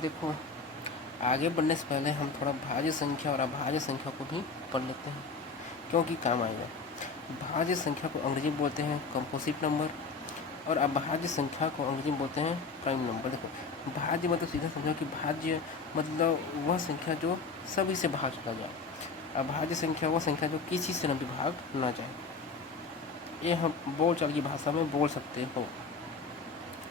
देखो आगे बढ़ने से पहले हम थोड़ा भाज्य संख्या और अभाज्य संख्या को भी पढ़ लेते हैं, क्योंकि काम आएगा। भाज्य संख्या को अंग्रेजी में बोलते हैं कंपोजिट नंबर, और अभाज्य संख्या को अंग्रेजी में बोलते हैं प्राइम नंबर। देखो, भाज्य मतलब सीधा समझो कि भाज्य मतलब वह संख्या जो सभी से भाग ना जाए, अभाज्य संख्या वह संख्या जो किसी से न भी भाग ना जाए। ये हम बोलचाल की भाषा में बोल सकते हो,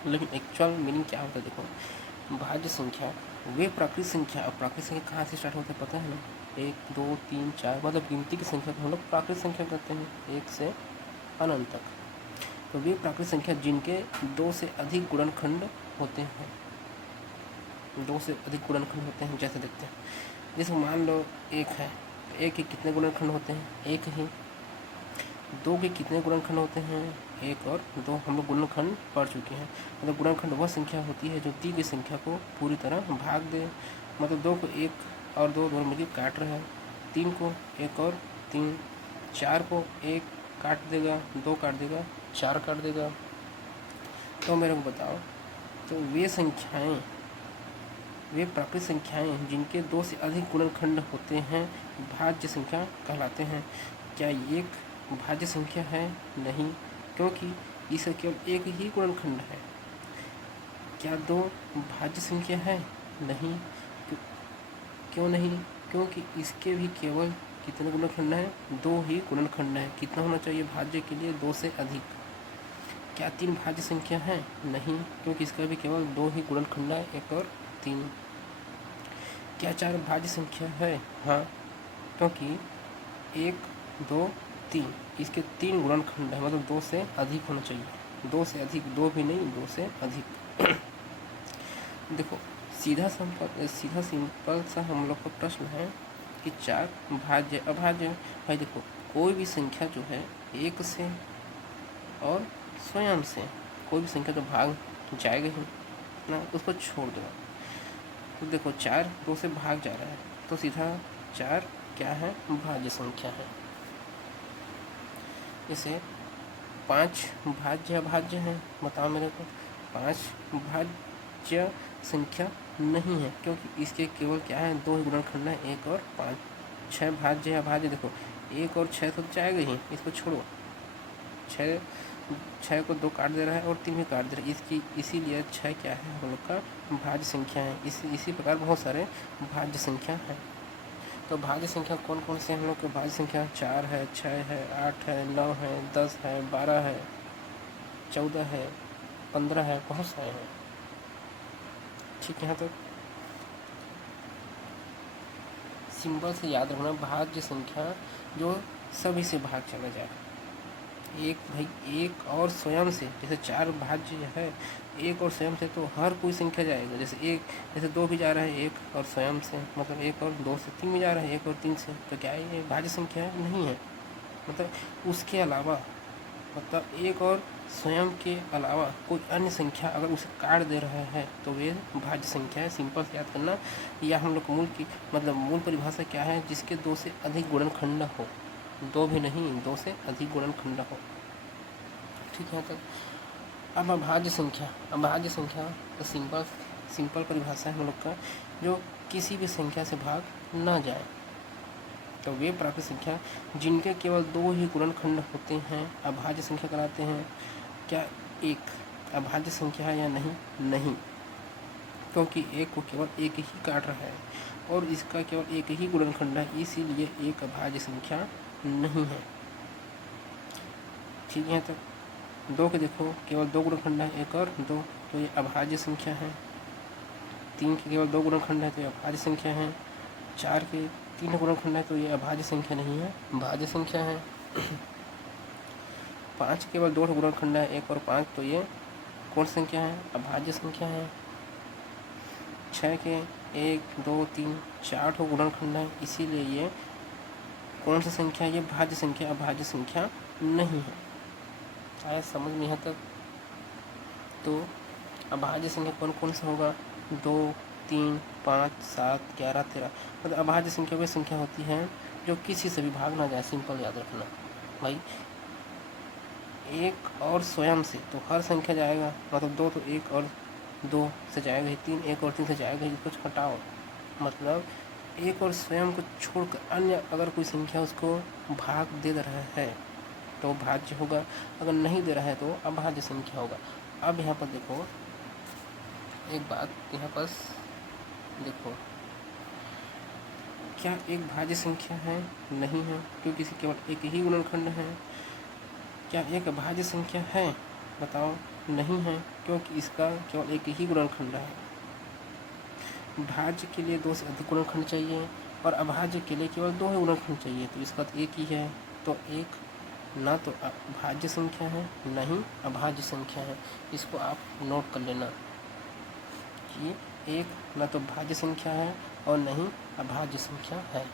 लेकिन एक्चुअल मीनिंग क्या होता है? देखो, भाज्य संख्या वे प्राकृतिक संख्या, और प्राकृतिक संख्या कहाँ से स्टार्ट होता है पता है ना? 1 2 3 4, मतलब गिनती की संख्या को हम लोग प्राकृतिक संख्या कहते हैं, 1 से अनंत तक। तो वे प्राकृतिक संख्या जिनके 2 से अधिक गुणनखंड होते हैं, 2 से अधिक गुणनखंड होते हैं। जैसे देखते हैं, जैसे मान लो 1 है, 1 के कितने गुणनखंड होते हैं? 1 ही। 2 के कितने गुणनखंड होते हैं? 1 और 2। हम लोग गुणनखंड पढ़ चुके हैं। मतलब गुणनखंड वह संख्या होती है जो दी गई संख्या को पूरी तरह भाग दे। मतलब 2 को 1 और 2 दोनों मिलकर काट रहे हैं, 3 को 1 और 3, 4 को 1 काट देगा, 2 काट देगा, 4 काट देगा। तो मेरे को बताओ, तो वे संख्याएं, वे प्राकृतिक संख्याएं जिनके 2 से अधिक गुणनखंड होते हैं भाज्य संख्या कहलाते हैं। क्या एक भाज्य संख्या है? नहीं, क्योंकि इसका केवल एक ही गुणनखंड है। क्या 2 भाज्य संख्या है? नहीं, क्यों नहीं? क्योंकि इसके भी केवल कितने गुणनखंड हैं? 2 ही गुणनखंड हैं। कितना होना चाहिए भाज्य के लिए? 2 से अधिक। क्या 3 भाज्य संख्या है? नहीं, क्योंकि इसका भी केवल 2 ही गुणनखंड है, 1 और 3। क्या 4 भाज्य संख्या है? हाँ, क्योंकि 1, 2, 3 इसके 3 गुणनखंड है, मतलब 2 से अधिक होना चाहिए। 2 से अधिक, 2 भी नहीं, 2 से अधिक। देखो, सीधा सिंपल सा हम लोग का प्रश्न है कि 4 भाज्य अभाज्य। भाई देखो, कोई भी संख्या जो है 1 से और स्वयं से, कोई भी संख्या जो भाग जाएगा ही ना, उसको छोड़ दो। तो देखो 4 2 से भाग जा रहा है, तो सीधा 4 क्या है? भाज्य संख्या है। इसे 5 भाज्य अभाज्य है। बताओ मेरे को, 5 भाज्य संख्या नहीं है, क्योंकि इसके केवल क्या है? 2 ही गुणनखंड है, 1 और 5। 6 भाज्य अभाज्य, देखो 1 और 6 तो जाएगा ही, इसको छोड़ो। 6 को 2 काट दे रहा है और 3 भी काट दे रहा है, इसकी इसीलिए 6 क्या है? हम लोग का भाज्य संख्या है। इसी प्रकार बहुत सारे भाज्य संख्या हैं। तो भाज्य संख्या कौन कौन से हम लोग के? भाज्य संख्या 4 है, 6 है, 8 है, 9 है, 10 है, 12 है, 14 है, 15 है, बहुत सारे हैं। ठीक है, यहाँ तक सिंपल से याद रखना, भाज्य संख्या जो सभी से भाग चला जाए। एक और स्वयं से, जैसे 4 भाज्य है, 1 और स्वयं से तो हर कोई संख्या जाएगा। जैसे 2 भी जा रहा है 1 और स्वयं से, मतलब 1 और 2 से 3 भी जा रहा है 1 और 3 से, तो क्या ये भाज्य संख्या है? नहीं है। मतलब उसके अलावा, मतलब 1 और स्वयं के अलावा कोई अन्य संख्या अगर उसे काट दे रहा है तो वे भाज्य संख्या है। सिंपल से याद करना। या हम लोग मूल परिभाषा क्या है? जिसके 2 से अधिक गुणनखंड हो, 2 भी नहीं, 2 से अधिक गुणनखंड हो। ठीक है, तो अब अभाज्य संख्या तो सिंपल परिभाषा है हम लोग का, जो किसी भी संख्या से भाग ना जाए। तो वे प्राकृतिक संख्या जिनके केवल 2 ही गुणनखंड होते हैं अभाज्य संख्या कहलाते हैं। क्या 1 अभाज्य संख्या है या नहीं? नहीं, क्योंकि 1 को केवल 1 ही काट रहा है और इसका केवल 1 ही गुणनखंड है, इसीलिए 1 अभाज्य संख्या नहीं है। ठीक है, तो 2 के देखो केवल 2 गुणनखंड है, 1 और 2, तो ये अभाज्य संख्या है। 3 के केवल 2 गुणनखंड है, तो ये अभाज्य संख्या है। 4 के 3 गुणनखंड है, तो ये अभाज्य संख्या नहीं है, भाज्य संख्या है। 5 केवल 2 गुणनखंड है, 1 और 5, तो ये कौन संख्या है? अभाज्य संख्या है। 6 के 1, 2, 3, 4 गुणनखंड है, इसीलिए ये कौन सी संख्या है? ये भाज्य संख्या, अभाज्य संख्या नहीं है। आया समझ में यहाँ तक? तो अभाज्य संख्या कौन कौन सा होगा? 2, 3, 5, 7, 11, 13। मतलब अभाज्य संख्या वही संख्या होती है जो किसी से भी भाग ना जाए। सिंपल याद रखना भाई। 1 और स्वयं से तो हर संख्या जाएगा, मतलब 2 तो 1 और 2 से जाएगा ही, 3 1 और 3 से जाएगा ही, कुछ हटाओ। मतलब 1 और स्वयं को छोड़कर अन्य अगर कोई संख्या उसको भाग दे रहा है तो भाज्य होगा, अगर नहीं दे रहा है तो अभाज्य संख्या होगा। अब यहाँ पर देखो एक बात, यहाँ पर देखो, क्या एक भाज्य संख्या है? नहीं है, क्योंकि इसकी केवल 1 ही गुणनखंड है। क्या एक अभाज्य संख्या है? बताओ, नहीं है, क्योंकि इसका केवल 1 ही गुणनखंड है। भाज्य के लिए 2 से अधिक गुणनखंड चाहिए और अभाज्य के लिए केवल 2 ही गुणनखंड चाहिए, तो इसका तो 1 ही है। तो 1 ना तो भाज्य संख्या है, ना ही अभाज्य संख्या है। इसको आप नोट कर लेना कि 1 ना तो भाज्य संख्या है और ना ही अभाज्य संख्या है।